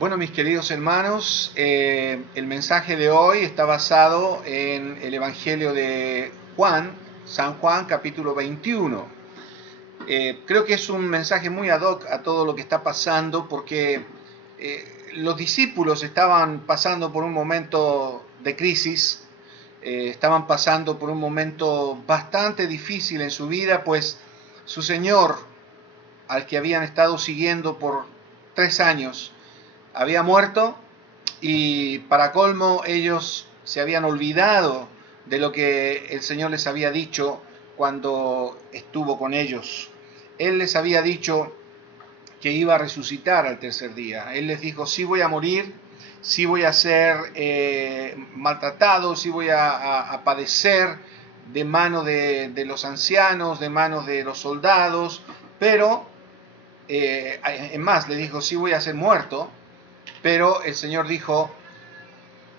Bueno, mis queridos hermanos, el mensaje de hoy está basado en el Evangelio de Juan, San Juan, capítulo 21. Creo que es un mensaje muy ad hoc a todo lo que está pasando porque los discípulos estaban pasando por un momento de crisis, estaban pasando por un momento bastante difícil en su vida, pues su Señor, al que habían estado siguiendo por 3 años, había muerto y para colmo ellos se habían olvidado de lo que el Señor les había dicho cuando estuvo con ellos. Él les había dicho que iba a resucitar al tercer día. Él les dijo, sí voy a morir, sí voy a ser maltratado, sí voy a padecer de manos de los ancianos, de manos de los soldados, pero, en más, le dijo, sí voy a ser muerto, pero el Señor dijo,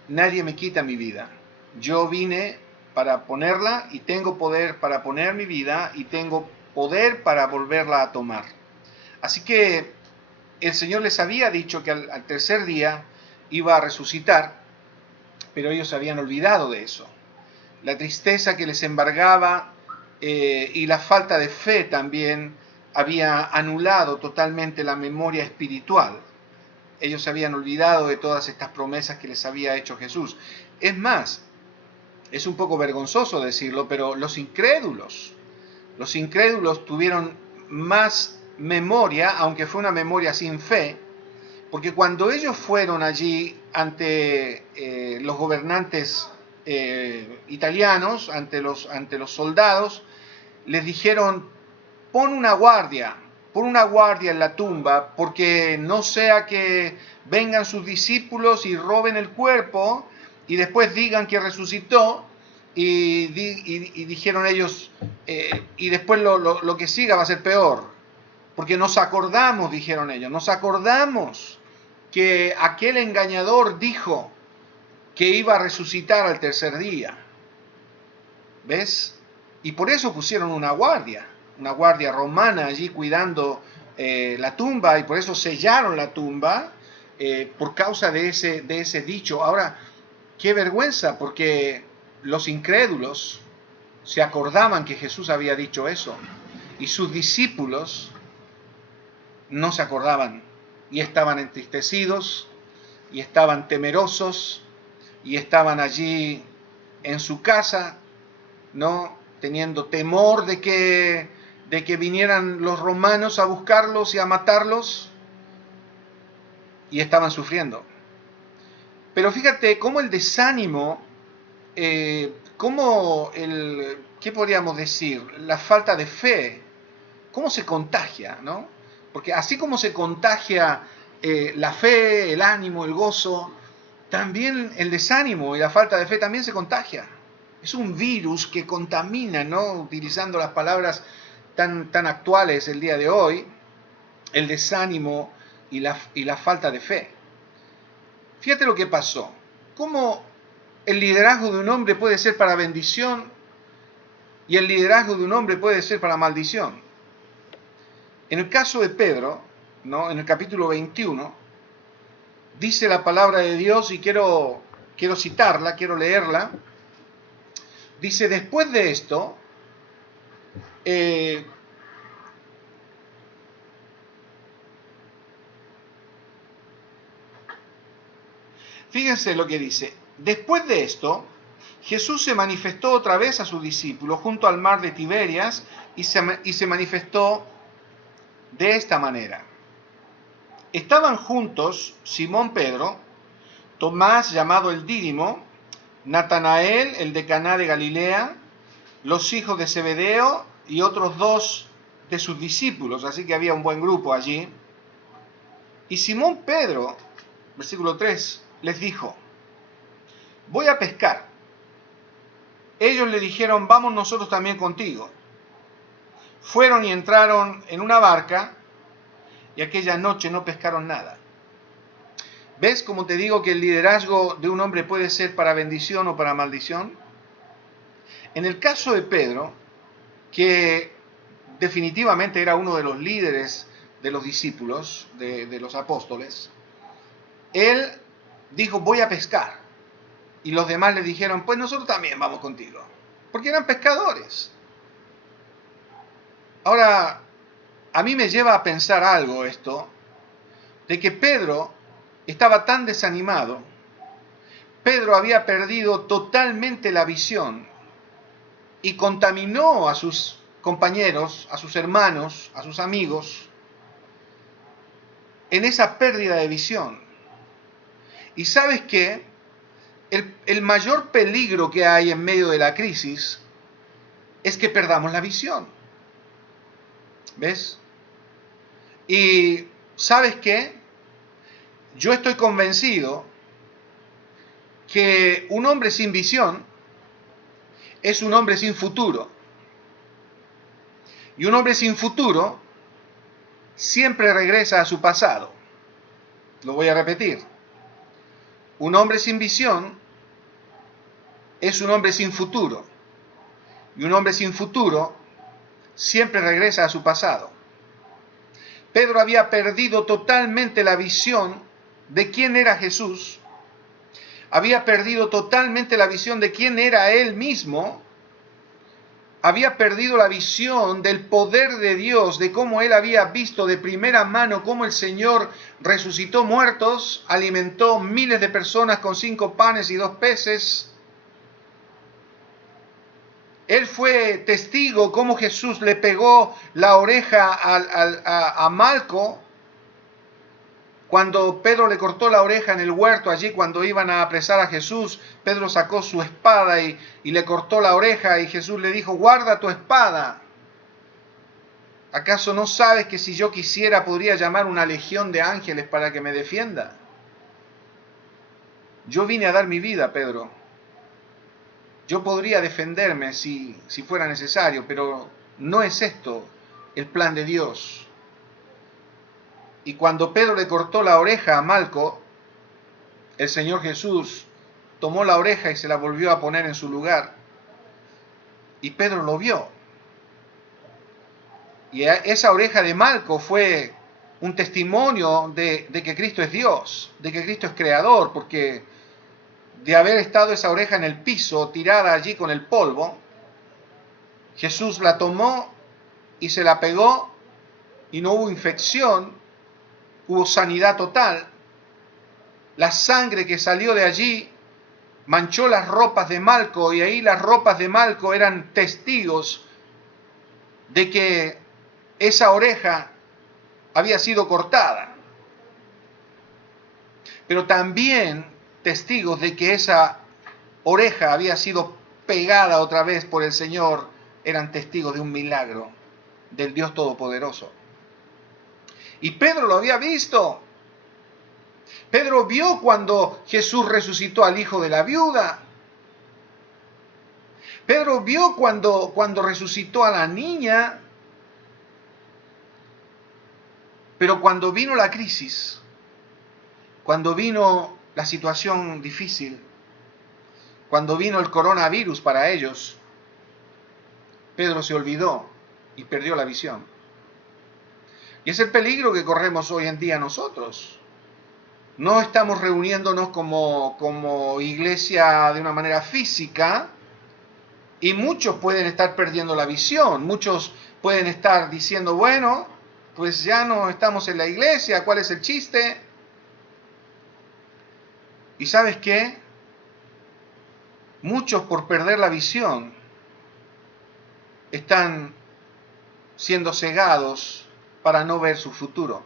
nadie me quita mi vida. Yo vine para ponerla y tengo poder para poner mi vida y tengo poder para volverla a tomar. Así que el Señor les había dicho que al tercer día iba a resucitar, pero ellos se habían olvidado de eso. La tristeza que les embargaba y la falta de fe también había anulado totalmente la memoria espiritual. Ellos se habían olvidado de todas estas promesas que les había hecho Jesús. Es más, es un poco vergonzoso decirlo, pero los incrédulos tuvieron más memoria, aunque fue una memoria sin fe, porque cuando ellos fueron allí ante los gobernantes italianos, ante los soldados, les dijeron, pon una guardia en la tumba, porque no sea que vengan sus discípulos y roben el cuerpo y después digan que resucitó y dijeron ellos, y después lo que siga va a ser peor, porque nos acordamos, dijeron ellos, nos acordamos que aquel engañador dijo que iba a resucitar al tercer día. ¿Ves? Y por eso pusieron una guardia romana allí cuidando la tumba, y por eso sellaron la tumba por causa de ese dicho. Ahora, qué vergüenza, porque los incrédulos se acordaban que Jesús había dicho eso, y sus discípulos no se acordaban, y estaban entristecidos, y estaban temerosos, y estaban allí en su casa, ¿no? Teniendo temor de que vinieran los romanos a buscarlos y a matarlos, y estaban sufriendo. Pero fíjate cómo el desánimo, ¿qué podríamos decir? La falta de fe, cómo se contagia, ¿no? Porque así como se contagia la fe, el ánimo, el gozo, también el desánimo y la falta de fe también se contagia. Es un virus que contamina, ¿no? Utilizando las palabras tan actuales el día de hoy, el desánimo y la falta de fe. Fíjate lo que pasó. Cómo el liderazgo de un hombre puede ser para bendición y el liderazgo de un hombre puede ser para maldición. En el caso de Pedro, ¿no? En el capítulo 21, dice la palabra de Dios, y quiero citarla, quiero leerla. Dice, después de esto, fíjense lo que dice. Después de esto, Jesús se manifestó otra vez a sus discípulos junto al mar de Tiberias y se manifestó de esta manera. Estaban juntos Simón Pedro, Tomás llamado el Dídimo, Natanael, el de Caná de Galilea, los hijos de Zebedeo y otros 2 de sus discípulos, así que había un buen grupo allí. Y Simón Pedro, versículo 3, les dijo, voy a pescar. Ellos le dijeron, vamos nosotros también contigo. Fueron y entraron en una barca, y aquella noche no pescaron nada. ¿Ves cómo te digo que el liderazgo de un hombre puede ser para bendición o para maldición? En el caso de Pedro, que definitivamente era uno de los líderes de los discípulos, de los apóstoles, él dijo, voy a pescar. Y los demás le dijeron, pues nosotros también vamos contigo. Porque eran pescadores. Ahora, a mí me lleva a pensar algo esto, de que Pedro estaba tan desanimado, Pedro había perdido totalmente la visión y contaminó a sus compañeros, a sus hermanos, a sus amigos, en esa pérdida de visión. Y sabes qué, el mayor peligro que hay en medio de la crisis es que perdamos la visión. ¿Ves? Y ¿sabes qué? Yo estoy convencido que un hombre sin visión es un hombre sin futuro. Y un hombre sin futuro siempre regresa a su pasado. Lo voy a repetir. Un hombre sin visión es un hombre sin futuro. Y un hombre sin futuro siempre regresa a su pasado. Pedro había perdido totalmente la visión de quién era Jesús. Había perdido totalmente la visión de quién era él mismo. Había perdido la visión del poder de Dios, de cómo él había visto de primera mano cómo el Señor resucitó muertos, alimentó miles de personas con 5 panes y 2 peces. Él fue testigo cómo Jesús le pegó la oreja a Malco cuando Pedro le cortó la oreja en el huerto, allí cuando iban a apresar a Jesús. Pedro sacó su espada y le cortó la oreja y Jesús le dijo, guarda tu espada. ¿Acaso no sabes que si yo quisiera podría llamar una legión de ángeles para que me defienda? Yo vine a dar mi vida, Pedro. Yo podría defenderme si fuera necesario, pero no es esto el plan de Dios. Y cuando Pedro le cortó la oreja a Malco, el Señor Jesús tomó la oreja y se la volvió a poner en su lugar. Y Pedro lo vio. Y esa oreja de Malco fue un testimonio de que Cristo es Dios, de que Cristo es creador, porque de haber estado esa oreja en el piso, tirada allí con el polvo, Jesús la tomó y se la pegó y no hubo infección, hubo sanidad total. La sangre que salió de allí manchó las ropas de Malco y ahí las ropas de Malco eran testigos de que esa oreja había sido cortada. Pero también testigos de que esa oreja había sido pegada otra vez por el Señor eran testigos de un milagro del Dios Todopoderoso. Y Pedro lo había visto. Pedro vio cuando Jesús resucitó al hijo de la viuda. Pedro vio cuando resucitó a la niña. Pero cuando vino la crisis, cuando vino la situación difícil, cuando vino el coronavirus para ellos, Pedro se olvidó y perdió la visión. Y es el peligro que corremos hoy en día nosotros. No estamos reuniéndonos como iglesia de una manera física y muchos pueden estar perdiendo la visión. Muchos pueden estar diciendo, bueno, pues ya no estamos en la iglesia, ¿cuál es el chiste? ¿Y sabes qué? Muchos por perder la visión están siendo cegados para no ver su futuro.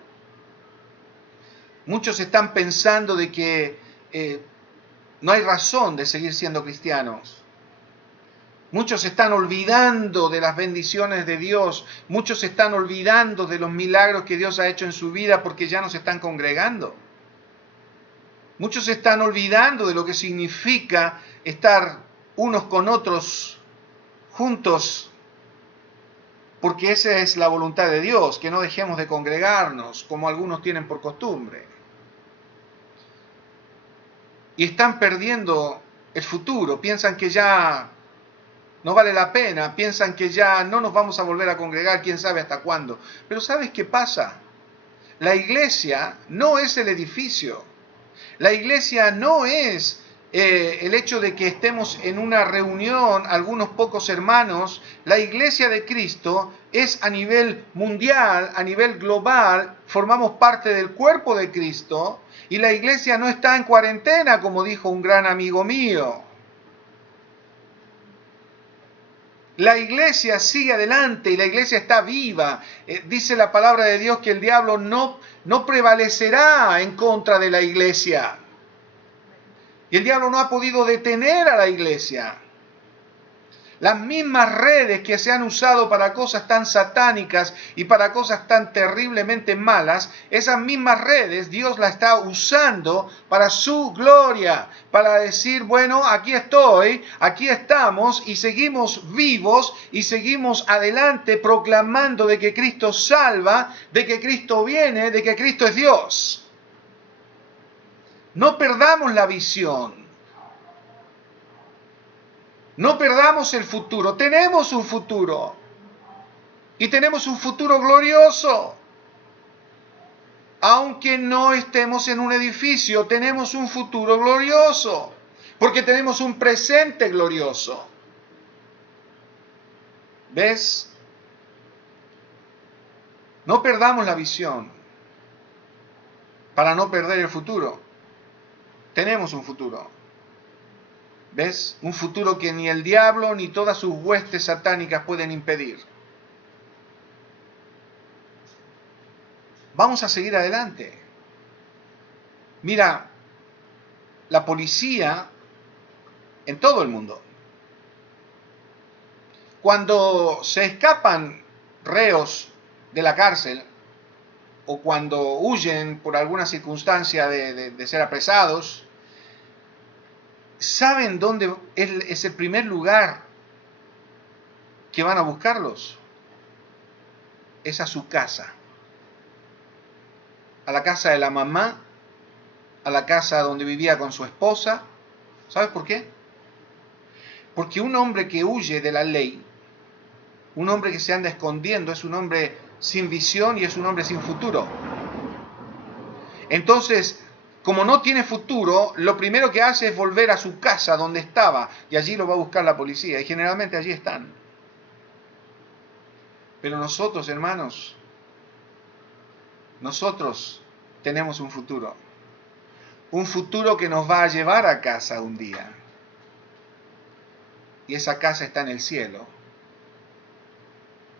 Muchos están pensando de que no hay razón de seguir siendo cristianos. Muchos están olvidando de las bendiciones de Dios. Muchos están olvidando de los milagros que Dios ha hecho en su vida porque ya no se están congregando. Muchos están olvidando de lo que significa estar unos con otros juntos, porque esa es la voluntad de Dios, que no dejemos de congregarnos como algunos tienen por costumbre. Y están perdiendo el futuro, piensan que ya no vale la pena, piensan que ya no nos vamos a volver a congregar, quién sabe hasta cuándo. Pero ¿sabes qué pasa? La iglesia no es el edificio. La iglesia no es el hecho de que estemos en una reunión, algunos pocos hermanos. La iglesia de Cristo es a nivel mundial, a nivel global, formamos parte del cuerpo de Cristo y la iglesia no está en cuarentena, como dijo un gran amigo mío. La iglesia sigue adelante y la iglesia está viva. Dice la palabra de Dios que el diablo no prevalecerá en contra de la iglesia. Y el diablo no ha podido detener a la iglesia. Las mismas redes que se han usado para cosas tan satánicas y para cosas tan terriblemente malas, esas mismas redes Dios las está usando para su gloria, para decir, bueno, aquí estoy, aquí estamos y seguimos vivos y seguimos adelante proclamando de que Cristo salva, de que Cristo viene, de que Cristo es Dios. No perdamos la visión. No perdamos el futuro, tenemos un futuro y tenemos un futuro glorioso. Aunque no estemos en un edificio, tenemos un futuro glorioso, porque tenemos un presente glorioso. ¿Ves? No perdamos la visión para no perder el futuro. Tenemos un futuro. ¿Ves? Un futuro que ni el diablo ni todas sus huestes satánicas pueden impedir. Vamos a seguir adelante. Mira, la policía en todo el mundo, cuando se escapan reos de la cárcel o cuando huyen por alguna circunstancia de ser apresados, ¿saben dónde es el primer lugar que van a buscarlos? Es a su casa. A la casa de la mamá, a la casa donde vivía con su esposa. ¿Sabes por qué? Porque un hombre que huye de la ley, un hombre que se anda escondiendo, es un hombre sin visión y es un hombre sin futuro. Entonces, como no tiene futuro, lo primero que hace es volver a su casa donde estaba y allí lo va a buscar la policía y generalmente allí están. Pero nosotros, hermanos, nosotros tenemos un futuro que nos va a llevar a casa un día. Y esa casa está en el cielo.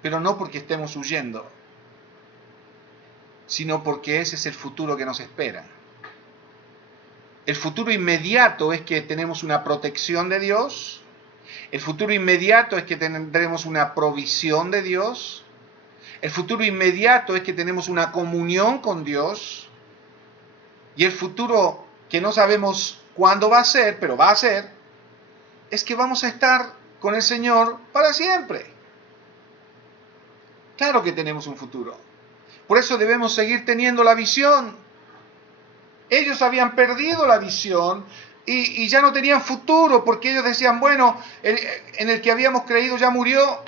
Pero no porque estemos huyendo, sino porque ese es el futuro que nos espera. El futuro inmediato es que tenemos una protección de Dios. El futuro inmediato es que tendremos una provisión de Dios. El futuro inmediato es que tenemos una comunión con Dios. Y el futuro que no sabemos cuándo va a ser, pero va a ser, es que vamos a estar con el Señor para siempre. Claro que tenemos un futuro. Por eso debemos seguir teniendo la visión. Ellos habían perdido la visión y ya no tenían futuro porque ellos decían, bueno, en el que habíamos creído ya murió.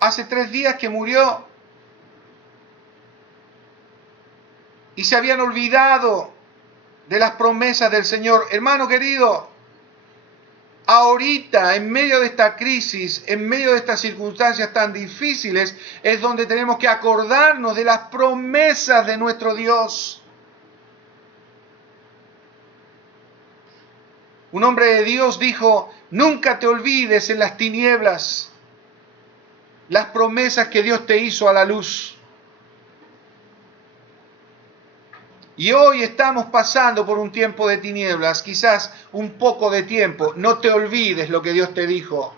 Hace 3 días que murió. Y se habían olvidado de las promesas del Señor. Hermano querido, ahorita, en medio de esta crisis, en medio de estas circunstancias tan difíciles, es donde tenemos que acordarnos de las promesas de nuestro Dios. Un hombre de Dios dijo, nunca te olvides en las tinieblas las promesas que Dios te hizo a la luz. Y hoy estamos pasando por un tiempo de tinieblas, quizás un poco de tiempo. No te olvides lo que Dios te dijo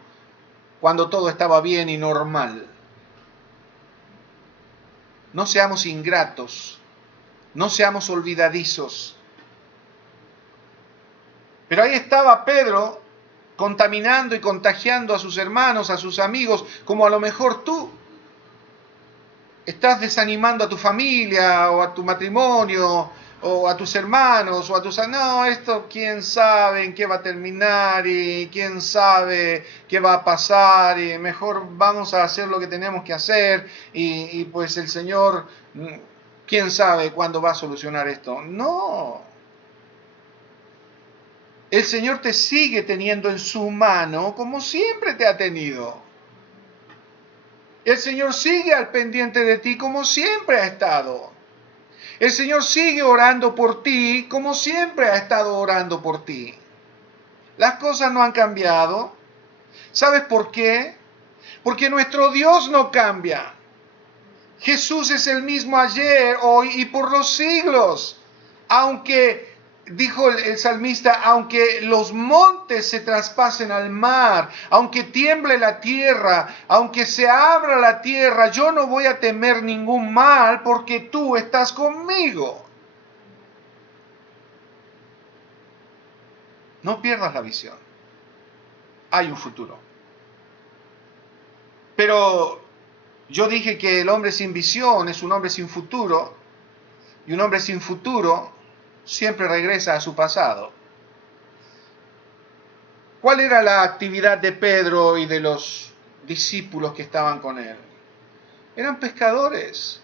cuando todo estaba bien y normal. No seamos ingratos, no seamos olvidadizos. Pero ahí estaba Pedro contaminando y contagiando a sus hermanos, a sus amigos, como a lo mejor tú estás desanimando a tu familia o a tu matrimonio o a tus hermanos o a tus... No, esto quién sabe en qué va a terminar y quién sabe qué va a pasar y mejor vamos a hacer lo que tenemos que hacer y pues el Señor, quién sabe cuándo va a solucionar esto. No. El Señor te sigue teniendo en su mano como siempre te ha tenido. El Señor sigue al pendiente de ti como siempre ha estado. El Señor sigue orando por ti como siempre ha estado orando por ti. Las cosas no han cambiado. ¿Sabes por qué? Porque nuestro Dios no cambia. Jesús es el mismo ayer, hoy y por los siglos. Aunque, dijo el salmista, aunque los montes se traspasen al mar, aunque tiemble la tierra, aunque se abra la tierra, yo no voy a temer ningún mal porque tú estás conmigo. No pierdas la visión. Hay un futuro. Pero yo dije que el hombre sin visión es un hombre sin futuro, y un hombre sin futuro siempre regresa a su pasado. ¿Cuál era la actividad de Pedro y de los discípulos que estaban con él? Eran pescadores.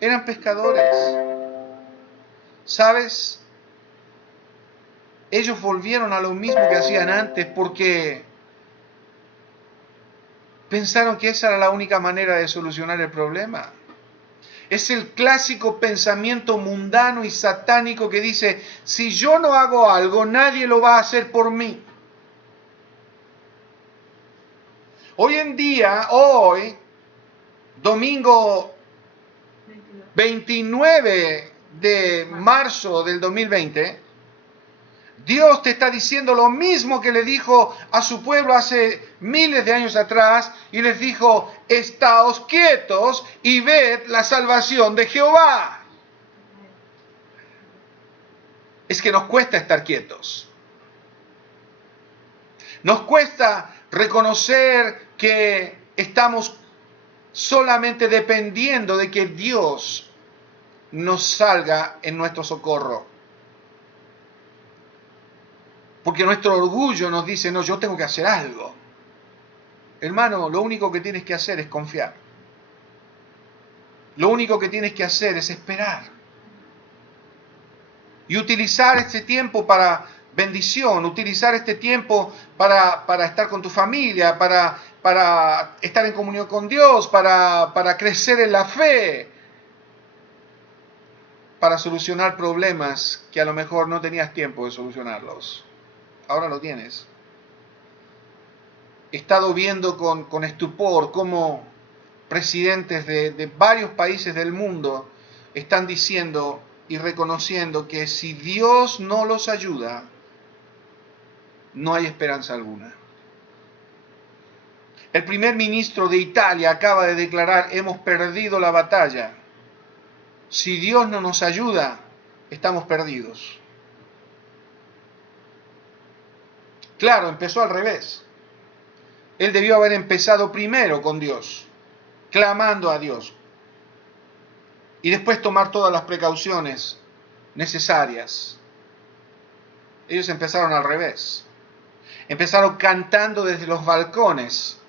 Eran pescadores. ¿Sabes? Ellos volvieron a lo mismo que hacían antes porque pensaron que esa era la única manera de solucionar el problema. Es el clásico pensamiento mundano y satánico que dice, si yo no hago algo, nadie lo va a hacer por mí. Hoy en día, domingo 29 de marzo del 2020, Dios te está diciendo lo mismo que le dijo a su pueblo hace miles de años atrás y les dijo, estáos quietos y ved la salvación de Jehová. Es que nos cuesta estar quietos. Nos cuesta reconocer que estamos solamente dependiendo de que Dios nos salga en nuestro socorro. Porque nuestro orgullo nos dice, no, yo tengo que hacer algo. Hermano, lo único que tienes que hacer es confiar. Lo único que tienes que hacer es esperar. Y utilizar este tiempo para bendición, utilizar este tiempo para estar con tu familia, para estar en comunión con Dios, para crecer en la fe, para solucionar problemas que a lo mejor no tenías tiempo de solucionarlos. Ahora lo tienes. He estado viendo con estupor cómo presidentes de varios países del mundo están diciendo y reconociendo que si Dios no los ayuda, no hay esperanza alguna. El primer ministro de Italia acaba de declarar, hemos perdido la batalla. Si Dios no nos ayuda, estamos perdidos. Claro, empezó al revés. Él debió haber empezado primero con Dios, clamando a Dios, y después tomar todas las precauciones necesarias. Ellos empezaron al revés. Empezaron cantando desde los balcones,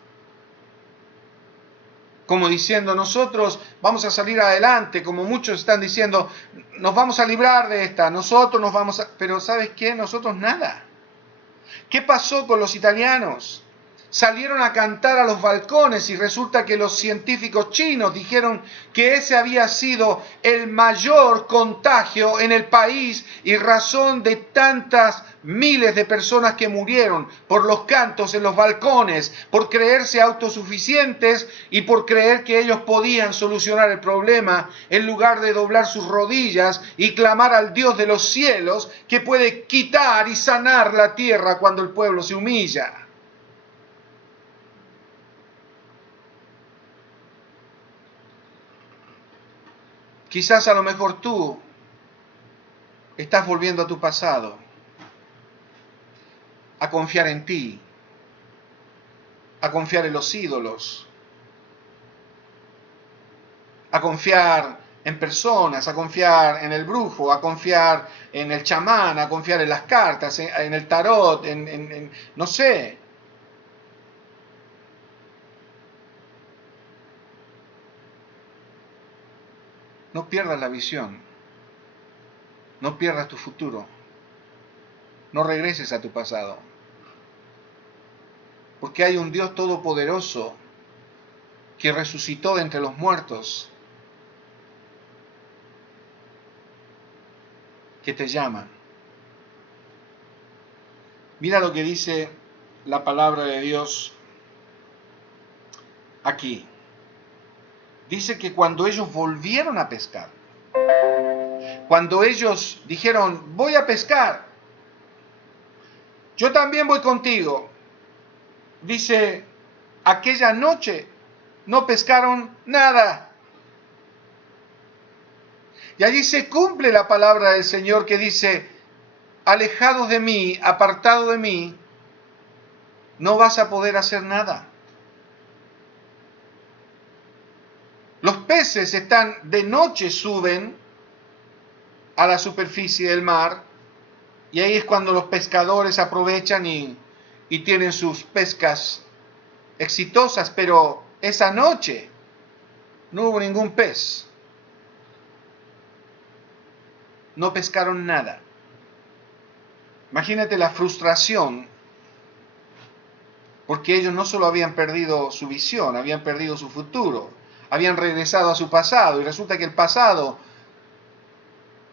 como diciendo, nosotros vamos a salir adelante, como muchos están diciendo, nos vamos a librar de esta, nosotros nos vamos a... Pero ¿sabes qué? Nosotros nada. ¿Qué pasó con los italianos? Salieron a cantar a los balcones y resulta que los científicos chinos dijeron que ese había sido el mayor contagio en el país y razón de tantas miles de personas que murieron por los cantos en los balcones, por creerse autosuficientes y por creer que ellos podían solucionar el problema en lugar de doblar sus rodillas y clamar al Dios de los cielos que puede quitar y sanar la tierra cuando el pueblo se humilla. Quizás a lo mejor tú estás volviendo a tu pasado, a confiar en ti, a confiar en los ídolos, a confiar en personas, a confiar en el brujo, a confiar en el chamán, a confiar en las cartas, en el tarot, no sé. No pierdas la visión, no pierdas tu futuro, no regreses a tu pasado. Porque hay un Dios todopoderoso que resucitó de entre los muertos, que te llama. Mira lo que dice la palabra de Dios aquí. Dice que cuando ellos volvieron a pescar, cuando ellos dijeron, voy a pescar, yo también voy contigo, dice, aquella noche no pescaron nada. Y allí se cumple la palabra del Señor que dice, alejados de mí, apartado de mí, no vas a poder hacer nada. Los peces de noche suben a la superficie del mar, y ahí es cuando los pescadores aprovechan y tienen sus pescas exitosas, pero esa noche no hubo ningún pez. No pescaron nada. Imagínate la frustración, porque ellos no solo habían perdido su visión, habían perdido su futuro, habían regresado a su pasado, y resulta que el pasado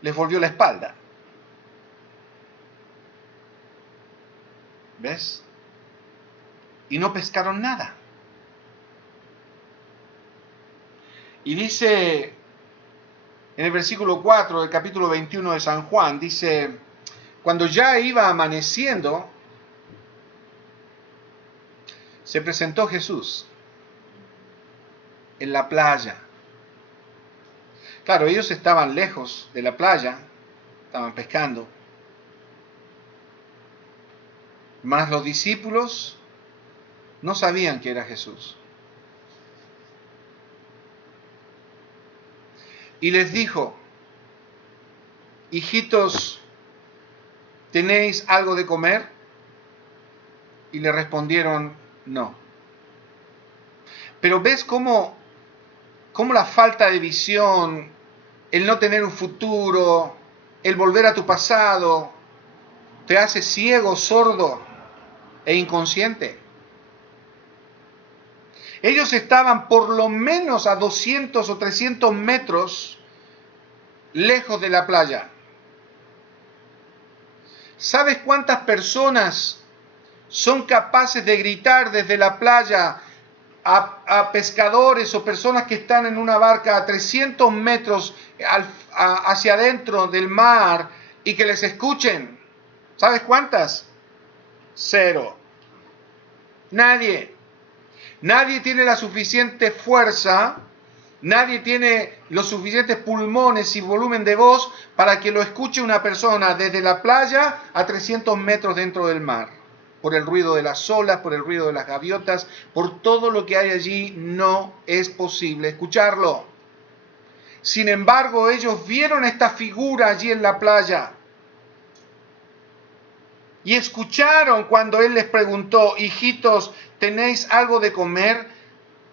les volvió la espalda. ¿Ves? Y no pescaron nada. Y dice en el versículo 4 del capítulo 21 de San Juan, dice, cuando ya iba amaneciendo, se presentó Jesús en la playa. Claro, ellos estaban lejos de la playa, estaban pescando. Mas los discípulos no sabían que era Jesús. Y les dijo, hijitos, ¿tenéis algo de comer? Y le respondieron, no. Pero ves cómo la falta de visión, el no tener un futuro, el volver a tu pasado, te hace ciego, sordo e inconsciente. Ellos estaban por lo menos a 200 o 300 metros lejos de la playa. ¿Sabes cuántas personas son capaces de gritar desde la playa a pescadores o personas que están en una barca a 300 metros hacia adentro del mar y que les escuchen? ¿Sabes cuántas? 0. Nadie. Nadie tiene la suficiente fuerza, nadie tiene los suficientes pulmones y volumen de voz para que lo escuche una persona desde la playa a 300 metros dentro del mar. Por el ruido de las olas, por el ruido de las gaviotas, por todo lo que hay allí, no es posible escucharlo. Sin embargo, ellos vieron esta figura allí en la playa y escucharon cuando él les preguntó, hijitos, ¿tenéis algo de comer?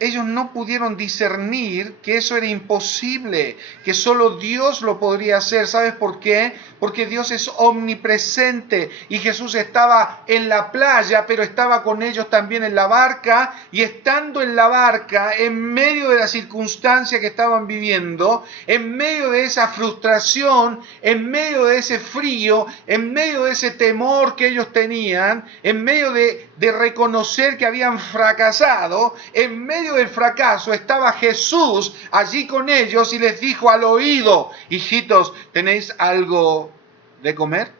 Ellos no pudieron discernir que eso era imposible, que solo Dios lo podría hacer. ¿Sabes por qué? Porque Dios es omnipresente y Jesús estaba en la playa, pero estaba con ellos también en la barca, y estando en la barca, en medio de la circunstancia que estaban viviendo, en medio de esa frustración, en medio de ese frío, en medio de ese temor que ellos tenían, en medio de reconocer que habían fracasado, en medio del fracaso estaba Jesús allí con ellos y les dijo al oído, hijitos, ¿tenéis algo de comer?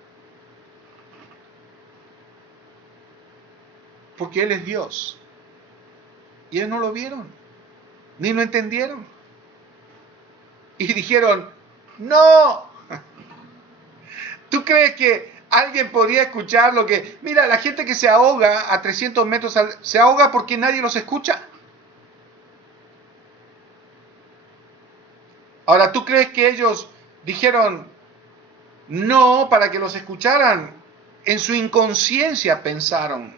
Porque Él es Dios. Y ellos no lo vieron, ni lo entendieron. Y dijeron, no. ¿Tú crees que alguien podría escuchar lo que... Mira, la gente que se ahoga a 300 metros, se ahoga porque nadie los escucha. Ahora, ¿tú crees que ellos dijeron no para que los escucharan? En su inconsciencia pensaron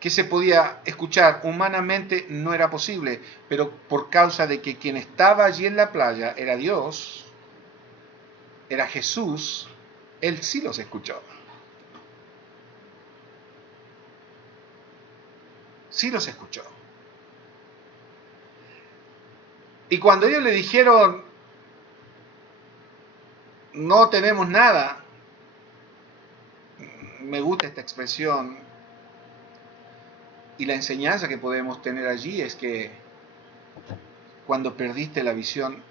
que se podía escuchar. Humanamente no era posible, pero por causa de que quien estaba allí en la playa era Dios, era Jesús, Él sí los escuchó. Sí los escuchó. Y cuando ellos le dijeron, no tenemos nada, me gusta esta expresión, y la enseñanza que podemos tener allí es que cuando perdiste la visión,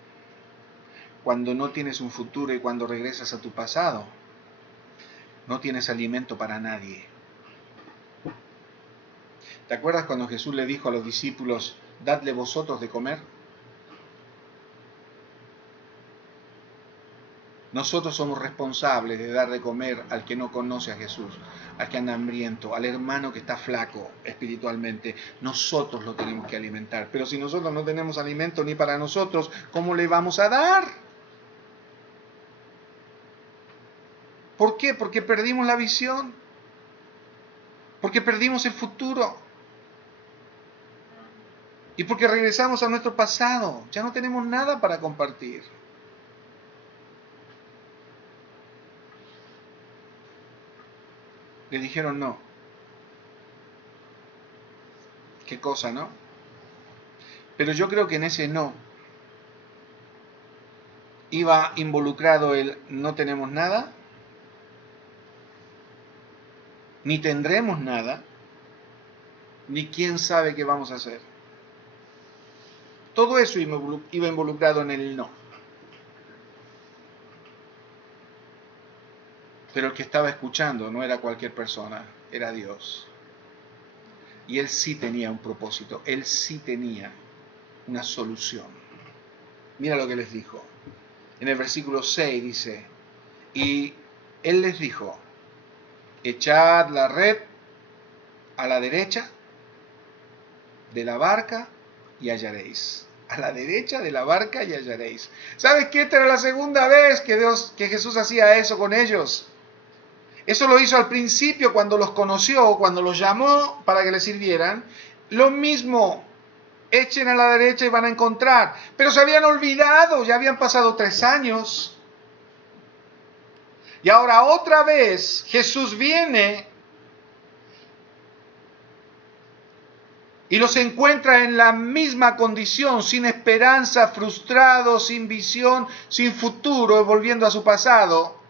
cuando no tienes un futuro y cuando regresas a tu pasado, no tienes alimento para nadie. ¿Te acuerdas cuando Jesús le dijo a los discípulos, dadle vosotros de comer? Nosotros somos responsables de dar de comer al que no conoce a Jesús, al que anda hambriento, al hermano que está flaco espiritualmente. Nosotros lo tenemos que alimentar. Pero si nosotros no tenemos alimento ni para nosotros, ¿cómo le vamos a dar? ¿Por qué? Porque perdimos la visión. Porque perdimos el futuro. Y porque regresamos a nuestro pasado. Ya no tenemos nada para compartir. Le dijeron no. Qué cosa, ¿no? Pero yo creo que en ese no iba involucrado el no tenemos nada, ni tendremos nada, ni quién sabe qué vamos a hacer. Todo eso iba involucrado en el no. Pero el que estaba escuchando no era cualquier persona, era Dios. Y Él sí tenía un propósito, Él sí tenía una solución. Mira lo que les dijo. En el versículo 6 dice, y Él les dijo, echad la red a la derecha de la barca y hallaréis. A la derecha de la barca y hallaréis. ¿Sabes qué? Esta era la segunda vez que Jesús hacía eso con ellos. Eso lo hizo al principio cuando los conoció, cuando los llamó para que le sirvieran. Lo mismo, echen a la derecha y van a encontrar. Pero se habían olvidado, ya habían pasado 3 años. Y ahora otra vez Jesús viene y los encuentra en la misma condición, sin esperanza, frustrados, sin visión, sin futuro, volviendo a su pasado.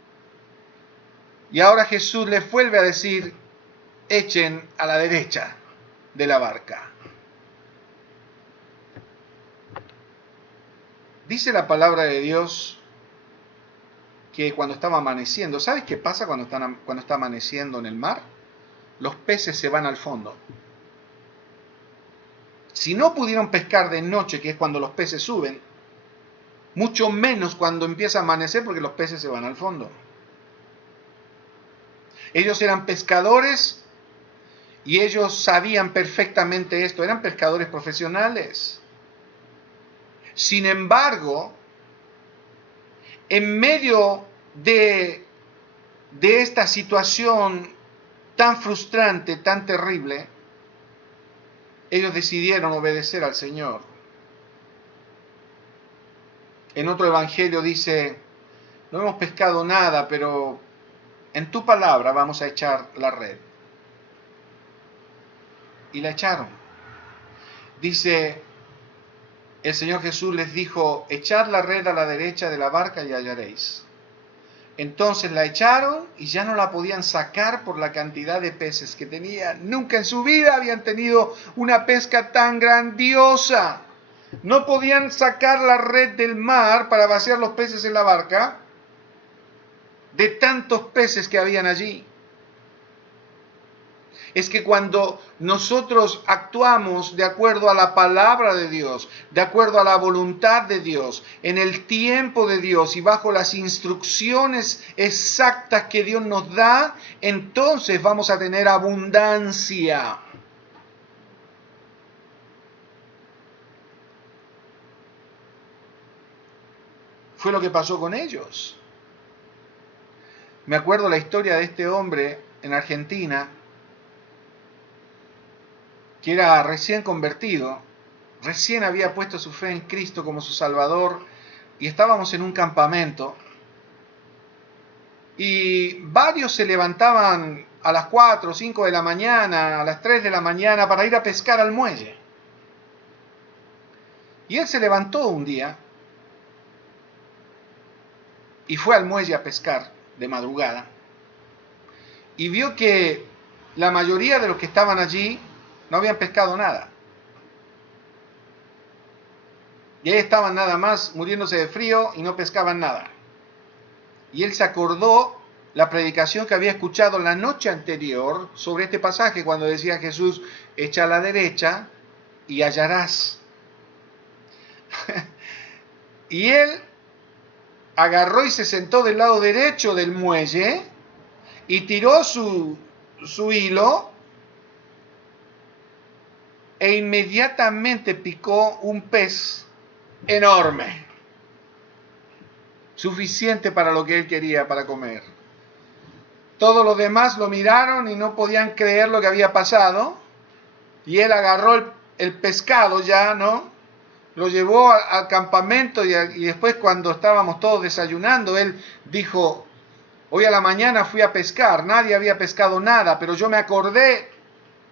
Y ahora Jesús les vuelve a decir, echen a la derecha de la barca. Dice la palabra de Dios que cuando estaba amaneciendo, ¿sabes qué pasa cuando está amaneciendo en el mar? Los peces se van al fondo. Si no pudieron pescar de noche, que es cuando los peces suben, mucho menos cuando empieza a amanecer porque los peces se van al fondo. Ellos eran pescadores y ellos sabían perfectamente esto, eran pescadores profesionales. Sin embargo, en medio de esta situación tan frustrante, tan terrible, ellos decidieron obedecer al Señor. En otro evangelio dice, no hemos pescado nada, pero en tu palabra vamos a echar la red. Y la echaron. Dice, el Señor Jesús les dijo, echad la red a la derecha de la barca y hallaréis. Entonces la echaron y ya no la podían sacar por la cantidad de peces que tenían. Nunca en su vida habían tenido una pesca tan grandiosa. No podían sacar la red del mar para vaciar los peces en la barca, de tantos peces que habían allí. Es que cuando nosotros actuamos de acuerdo a la palabra de Dios, de acuerdo a la voluntad de Dios, en el tiempo de Dios y bajo las instrucciones exactas que Dios nos da, entonces vamos a tener abundancia. Fue lo que pasó con ellos. Me acuerdo la historia de este hombre en Argentina, que era recién convertido, recién había puesto su fe en Cristo como su Salvador, y estábamos en un campamento, y varios se levantaban a las 4 o 5 de la mañana, a las 3 de la mañana para ir a pescar al muelle. Y él se levantó un día y fue al muelle a pescar de madrugada y vio que la mayoría de los que estaban allí no habían pescado nada. Y ahí estaban nada más muriéndose de frío y no pescaban nada. Y él se acordó la predicación que había escuchado la noche anterior sobre este pasaje cuando decía Jesús, echa a la derecha y hallarás. Y él agarró y se sentó del lado derecho del muelle y tiró su hilo e inmediatamente picó un pez enorme, suficiente para lo que él quería para comer. Todos los demás lo miraron y no podían creer lo que había pasado, y él agarró el pescado ya, ¿no? Lo llevó al campamento y después cuando estábamos todos desayunando, él dijo, hoy a la mañana fui a pescar, nadie había pescado nada, pero yo me acordé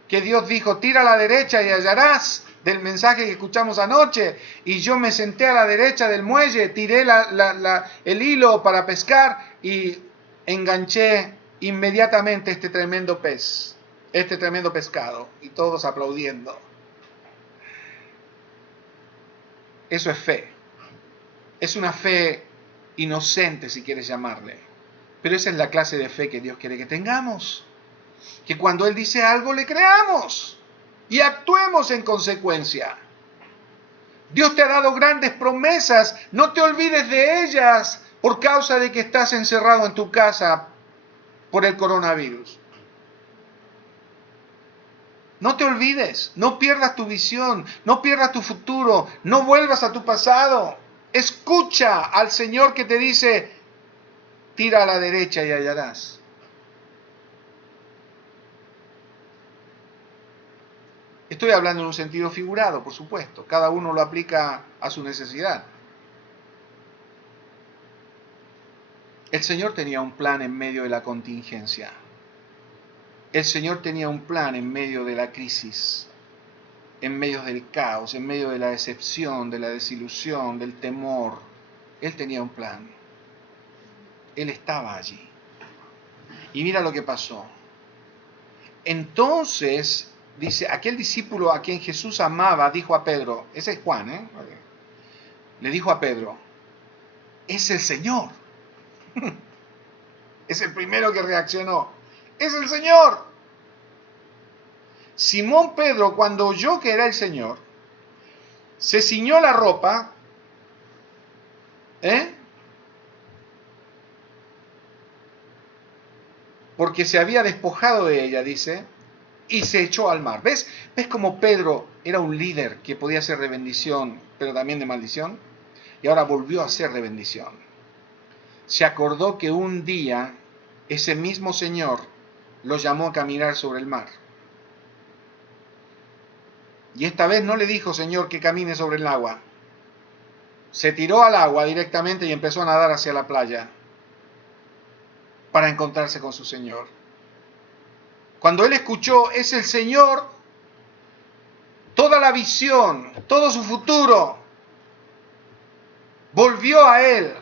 que Dios dijo, tira a la derecha y hallarás, del mensaje que escuchamos anoche, y yo me senté a la derecha del muelle, tiré el hilo para pescar y enganché inmediatamente este tremendo pez, este tremendo pescado, y todos aplaudiendo. Eso es fe. Es una fe inocente, si quieres llamarle. Pero esa es la clase de fe que Dios quiere que tengamos. Que cuando Él dice algo, le creamos y actuemos en consecuencia. Dios te ha dado grandes promesas, no te olvides de ellas por causa de que estás encerrado en tu casa por el coronavirus. No te olvides, no pierdas tu visión, no pierdas tu futuro, no vuelvas a tu pasado. Escucha al Señor que te dice, tira a la derecha y hallarás. Estoy hablando en un sentido figurado, por supuesto. Cada uno lo aplica a su necesidad. El Señor tenía un plan en medio de la contingencia. El Señor tenía un plan en medio de la crisis, en medio del caos, en medio de la decepción, de la desilusión, del temor. Él tenía un plan. Él estaba allí. Y mira lo que pasó. Entonces, dice, aquel discípulo a quien Jesús amaba, dijo a Pedro, ese es Juan, le dijo a Pedro, es el Señor. Es el primero que reaccionó. Es el Señor. Simón Pedro, cuando oyó que era el Señor, se ciñó la ropa, porque se había despojado de ella, dice, y se echó al mar. ¿Ves cómo Pedro era un líder que podía ser de bendición, pero también de maldición? Y ahora volvió a ser de bendición. Se acordó que un día ese mismo Señor lo llamó a caminar sobre el mar. Y esta vez no le dijo, Señor, que camine sobre el agua. Se tiró al agua directamente y empezó a nadar hacia la playa para encontrarse con su Señor. Cuando él escuchó, es el Señor, toda la visión, todo su futuro, volvió a él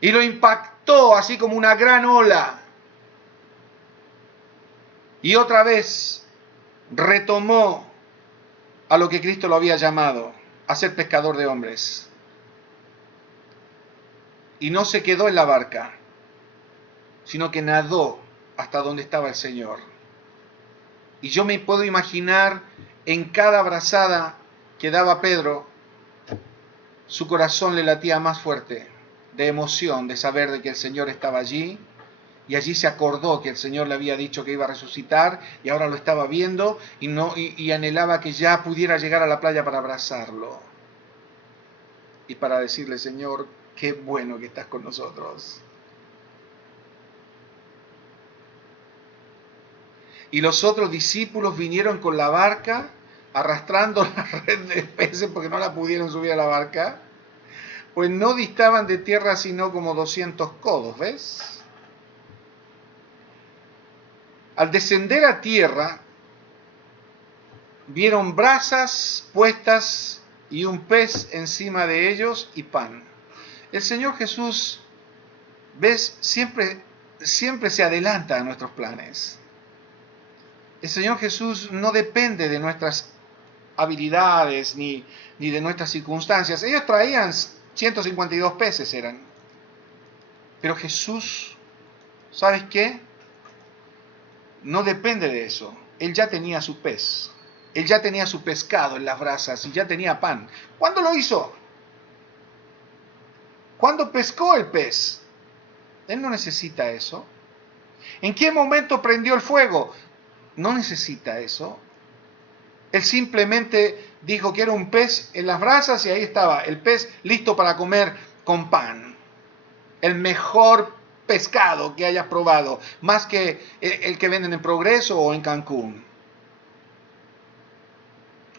y lo impactó así como una gran ola. Y otra vez retomó a lo que Cristo lo había llamado, a ser pescador de hombres. Y no se quedó en la barca, sino que nadó hasta donde estaba el Señor. Y yo me puedo imaginar en cada brazada que daba Pedro, su corazón le latía más fuerte, de emoción, de saber de que el Señor estaba allí. Y allí se acordó que el Señor le había dicho que iba a resucitar y ahora lo estaba viendo y anhelaba que ya pudiera llegar a la playa para abrazarlo y para decirle, Señor, qué bueno que estás con nosotros. Y los otros discípulos vinieron con la barca, arrastrando la red de peces porque no la pudieron subir a la barca, pues no distaban de tierra sino como 200 codos, ¿ves? Al descender a tierra, vieron brasas puestas y un pez encima de ellos y pan. El Señor Jesús, ¿ves? Siempre se adelanta a nuestros planes. El Señor Jesús no depende de nuestras habilidades ni de nuestras circunstancias. Ellos traían 152 peces, eran. Pero Jesús, ¿sabes qué? No depende de eso. Él ya tenía su pez. Él ya tenía su pescado en las brasas y ya tenía pan. ¿Cuándo lo hizo? ¿Cuándo pescó el pez? Él no necesita eso. ¿En qué momento prendió el fuego? No necesita eso. Él simplemente dijo que era un pez en las brasas y ahí estaba el pez listo para comer con pan. El mejor pescado que hayas probado, más que el que venden en Progreso o en Cancún.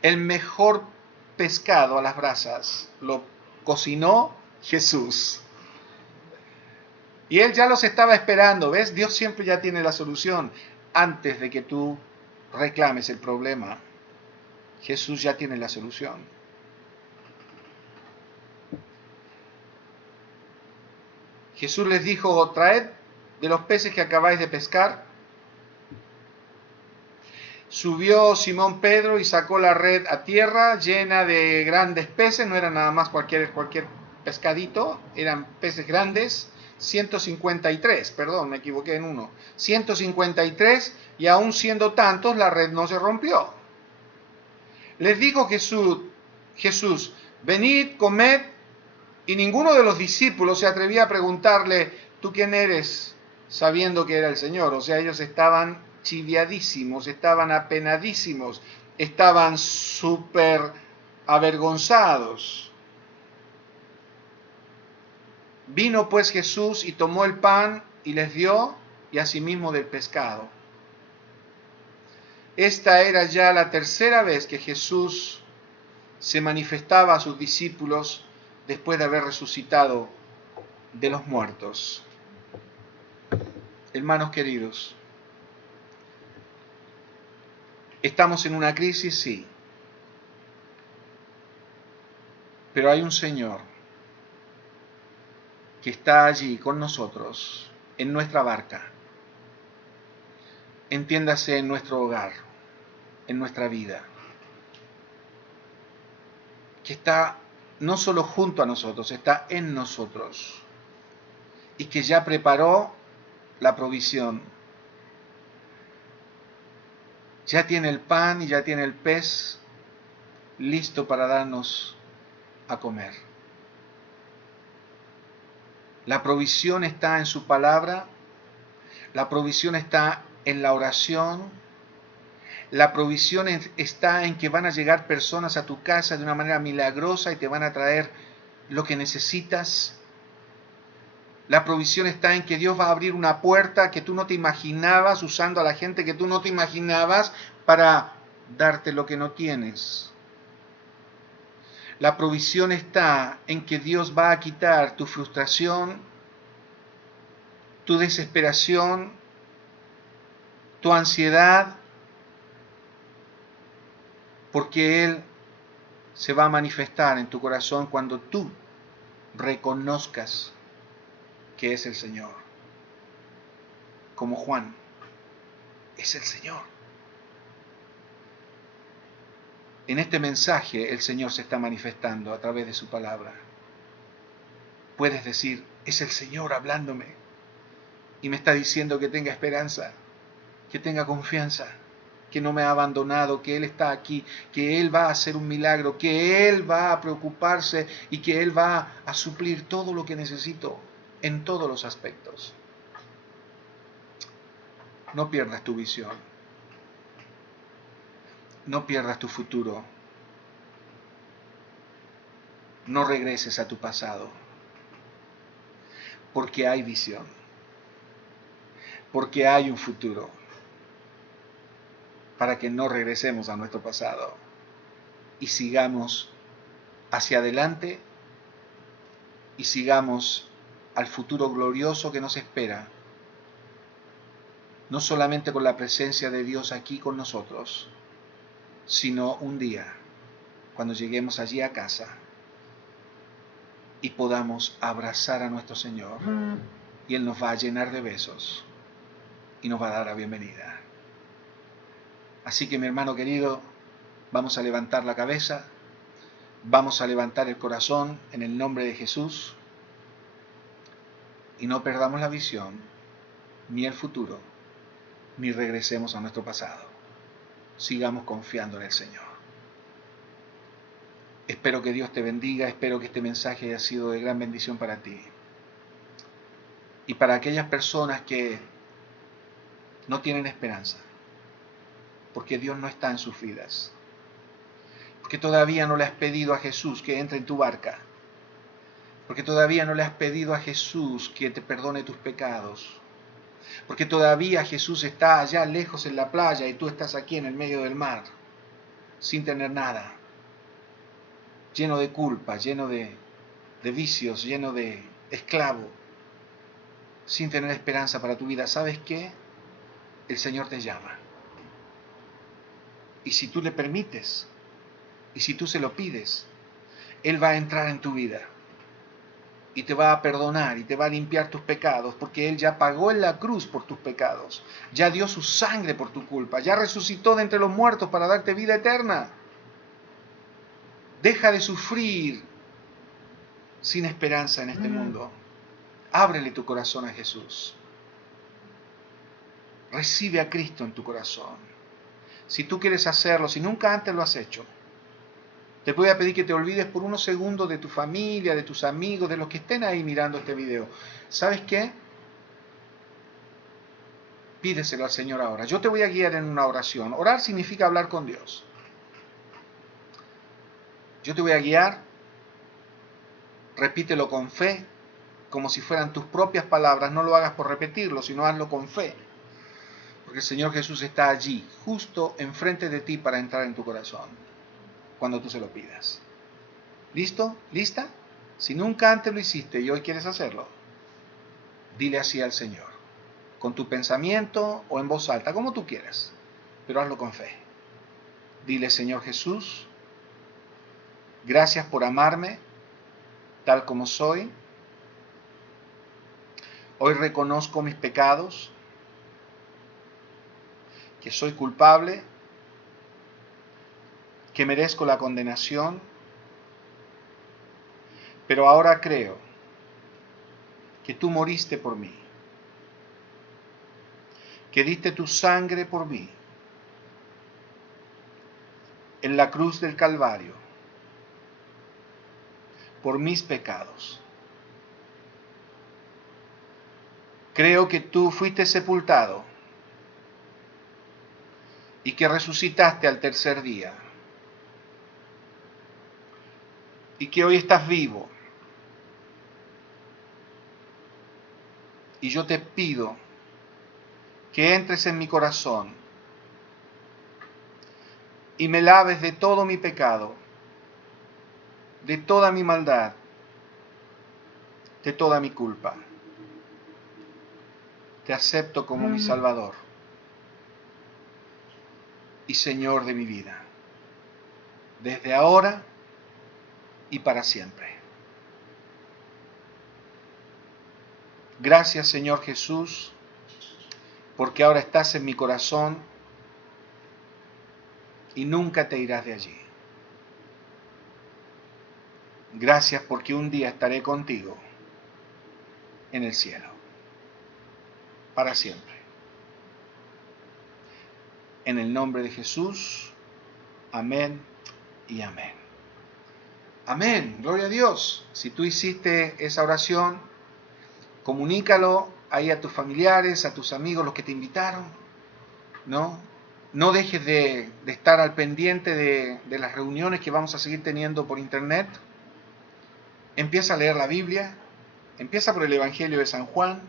El mejor pescado a las brasas lo cocinó Jesús. Y Él ya los estaba esperando, ¿ves? Dios siempre ya tiene la solución antes de que tú reclames el problema. Jesús ya tiene la solución. Jesús les dijo, traed de los peces que acabáis de pescar. Subió Simón Pedro y sacó la red a tierra llena de grandes peces, no era nada más cualquier pescadito, eran peces grandes, 153, perdón, me equivoqué en uno, 153, y aún siendo tantos la red no se rompió. Les dijo Jesús, venid, comed, y ninguno de los discípulos se atrevía a preguntarle, ¿tú quién eres? Sabiendo que era el Señor. O sea, ellos estaban chiviadísimos, estaban apenadísimos, estaban súper avergonzados. Vino pues Jesús y tomó el pan y les dio, y asimismo del pescado. Esta era ya la tercera vez que Jesús se manifestaba a sus discípulos después de haber resucitado de los muertos. Hermanos queridos, ¿estamos en una crisis? Sí. Pero hay un Señor que está allí con nosotros, en nuestra barca, entiéndase en nuestro hogar, en nuestra vida, que está no solo junto a nosotros, está en nosotros, y que ya preparó la provisión. Ya tiene el pan y ya tiene el pez listo para darnos a comer. La provisión está en su palabra, la provisión está en la oración, la provisión está en que van a llegar personas a tu casa de una manera milagrosa y te van a traer lo que necesitas. La provisión está en que Dios va a abrir una puerta que tú no te imaginabas, usando a la gente que tú no te imaginabas para darte lo que no tienes. La provisión está en que Dios va a quitar tu frustración, tu desesperación, tu ansiedad, porque Él se va a manifestar en tu corazón cuando tú reconozcas que es el Señor. Como Juan, es el Señor. En este mensaje el Señor se está manifestando a través de su palabra. Puedes decir, es el Señor hablándome y me está diciendo que tenga esperanza, que tenga confianza, que no me ha abandonado, que Él está aquí, que Él va a hacer un milagro, que Él va a preocuparse y que Él va a suplir todo lo que necesito en todos los aspectos. No pierdas tu visión. No pierdas tu futuro. No regreses a tu pasado. Porque hay visión. Porque hay un futuro. Para que no regresemos a nuestro pasado. Y sigamos hacia adelante y sigamos al futuro glorioso que nos espera, no solamente con la presencia de Dios aquí con nosotros, sino un día, cuando lleguemos allí a casa y podamos abrazar a nuestro Señor, y Él nos va a llenar de besos y nos va a dar la bienvenida. Así que, mi hermano querido, vamos a levantar la cabeza, vamos a levantar el corazón en el nombre de Jesús y no perdamos la visión, ni el futuro, ni regresemos a nuestro pasado. Sigamos confiando en el Señor. Espero que Dios te bendiga, espero que este mensaje haya sido de gran bendición para ti. Y para aquellas personas que no tienen esperanza, porque Dios no está en sus vidas, porque todavía no le has pedido a Jesús que entre en tu barca, porque todavía no le has pedido a Jesús que te perdone tus pecados, porque todavía Jesús está allá lejos en la playa y tú estás aquí en el medio del mar, sin tener nada, lleno de culpa, lleno de vicios, lleno de esclavo, sin tener esperanza para tu vida. ¿Sabes qué? El Señor te llama. Y si tú le permites, y si tú se lo pides, Él va a entrar en tu vida y te va a perdonar y te va a limpiar tus pecados, porque Él ya pagó en la cruz por tus pecados, ya dio su sangre por tu culpa, ya resucitó de entre los muertos para darte vida eterna. Deja de sufrir sin esperanza en este mundo. Ábrele tu corazón a Jesús. Recibe a Cristo en tu corazón. Si tú quieres hacerlo, si nunca antes lo has hecho, te voy a pedir que te olvides por unos segundos de tu familia, de tus amigos, de los que estén ahí mirando este video. ¿Sabes qué? Pídeselo al Señor ahora. Yo te voy a guiar en una oración. Orar significa hablar con Dios. Yo te voy a guiar. Repítelo con fe, como si fueran tus propias palabras. No lo hagas por repetirlo, sino hazlo con fe. Porque el Señor Jesús está allí, justo enfrente de ti para entrar en tu corazón, cuando tú se lo pidas. ¿Listo? ¿Lista? Si nunca antes lo hiciste y hoy quieres hacerlo, dile así al Señor, con tu pensamiento o en voz alta, como tú quieras, pero hazlo con fe. Dile: Señor Jesús, gracias por amarme tal como soy. Hoy reconozco mis pecados, que soy culpable, que merezco la condenación, pero ahora creo que tú moriste por mí, que diste tu sangre por mí en la cruz del Calvario, por mis pecados. Creo que tú fuiste sepultado y que resucitaste al tercer día, y que hoy estás vivo. Y yo te pido que entres en mi corazón y me laves de todo mi pecado, de toda mi maldad, de toda mi culpa. Te acepto como mi Salvador y Señor de mi vida, desde ahora y para siempre. Gracias, Señor Jesús, porque ahora estás en mi corazón y nunca te irás de allí. Gracias porque un día estaré contigo en el cielo, para siempre. En el nombre de Jesús, amén y amén. Amén, gloria a Dios. Si tú hiciste esa oración, comunícalo ahí a tus familiares, a tus amigos, los que te invitaron, ¿no? No dejes de estar al pendiente de las reuniones que vamos a seguir teniendo por internet. Empieza a leer la Biblia, empieza por el Evangelio de San Juan,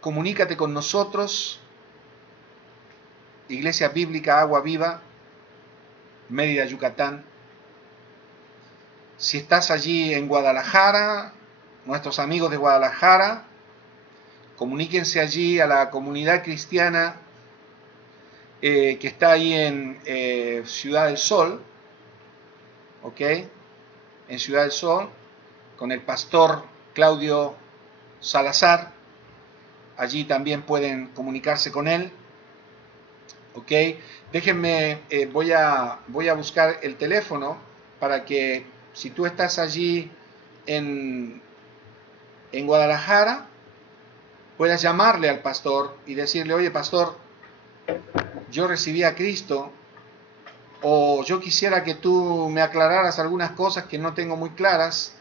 comunícate con nosotros, Iglesia Bíblica Agua Viva, Mérida, Yucatán, Si estás allí en Guadalajara, nuestros amigos de Guadalajara, comuníquense allí a la comunidad cristiana que está ahí en Ciudad del Sol, ¿ok? En Ciudad del Sol, con el pastor Claudio Salazar. Allí también pueden comunicarse con él, ¿ok? Déjenme, voy a buscar el teléfono para que si tú estás allí en Guadalajara, puedas llamarle al pastor y decirle, oye pastor, yo recibí a Cristo, o yo quisiera que tú me aclararas algunas cosas que no tengo muy claras,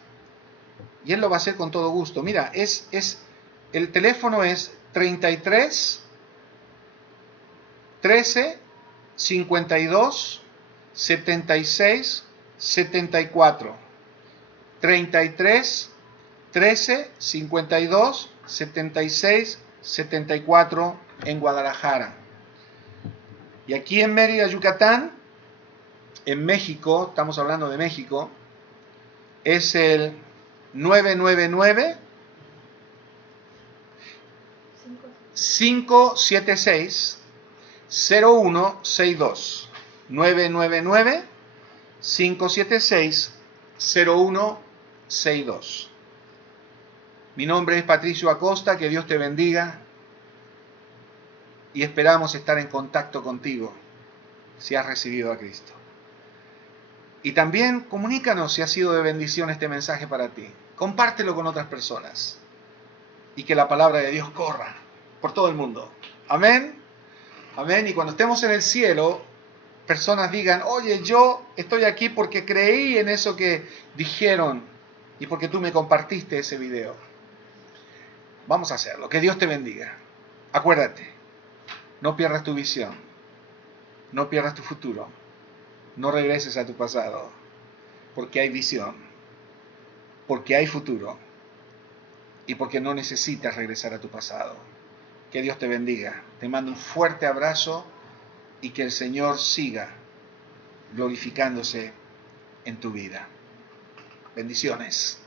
y él lo va a hacer con todo gusto. Mira, el teléfono es 33 13 52 76 74. 33 13 52 76 74 en Guadalajara. Y aquí en Mérida, Yucatán, en México, estamos hablando de México, es el 999 576 0162. 999 576 0162. Mi nombre es Patricio Acosta, que Dios te bendiga y esperamos estar en contacto contigo si has recibido a Cristo. Y también comunícanos si ha sido de bendición este mensaje para ti. Compártelo con otras personas y que la palabra de Dios corra por todo el mundo. Amén. Amén. Y cuando estemos en el cielo, personas digan, oye, yo estoy aquí porque creí en eso que dijeron y porque tú me compartiste ese video. Vamos a hacerlo. Que Dios te bendiga. Acuérdate, no pierdas tu visión, no pierdas tu futuro, no regreses a tu pasado, porque hay visión, porque hay futuro y porque no necesitas regresar a tu pasado. Que Dios te bendiga. Te mando un fuerte abrazo y que el Señor siga glorificándose en tu vida. Bendiciones.